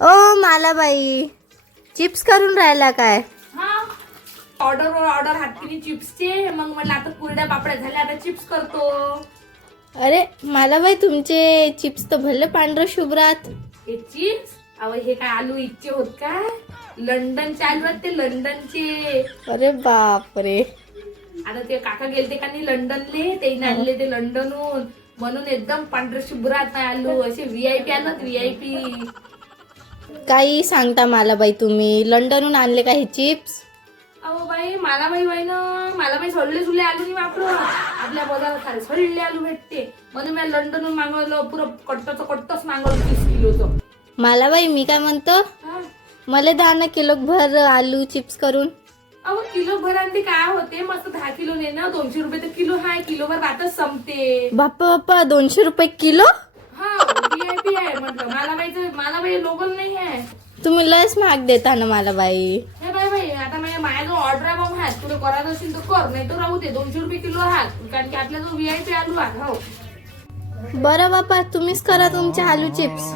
ओ मालाबाई, chips करून राहिला काय? हा, ऑर्डर हातकिनी चिप्सचे. मग म्हणलं आता कुरड्या पापड्या झाल्या, आता चिप्स करतो. अरे मालाबाई, तुमचे चिप्स तर भले पांढरं शुभ्रात. हे चिप्स अहो हे काय आलू इच्छे होत काय? लंडनचे आलू आहेत ते, लंडनचे. अरे बापरे. आता ते काका गेलते का नाही लंडनले, ते आणले ते लंडनहून. म्हणून एकदम पांढरे शुभ्रात नाही आलू, असे व्हीआयपी आलं, व्हीआयपी. काही सांगता मालाबाई, तुम्ही लंडनहून आणले का हे चिप्स? अहो बाई, मला बाई सोडले सुले आलू नाही वापरू. आपल्या बाजारात खाली सोडले आलू भेटते, म्हणून मी लंडनहून मागवलं. पुरं कट्टच मागवलं 30 किलोचं. मालाबाई, मी काय म्हणतो, हा. मला 10 किलो भर आलू चिप्स करून. अहो किलो भर आणते काय होते, मस्त 10 किलो ने ना 200 रुपये तर किलो हाय. किलो भर बातच संपते. बाप्पा 200 रुपये किलो? हा, व्हीआयपी आहे म्हटलं. मला बाई लोकल नाही आहे. तुम्ही लयच महाग देता ना मालाबाई. हे बाई आता माझ्या जो ऑर्डर आहे बघ, हात तुला करायचं असेल तर कर, नाही तर राहू दे. 200 रुपये किलो हात, कारण की आपल्या जो व्हीआयपी आलू आहे. हो बरं बाप्पा, तुम्हीच करा तुमचे आलू चिप्स.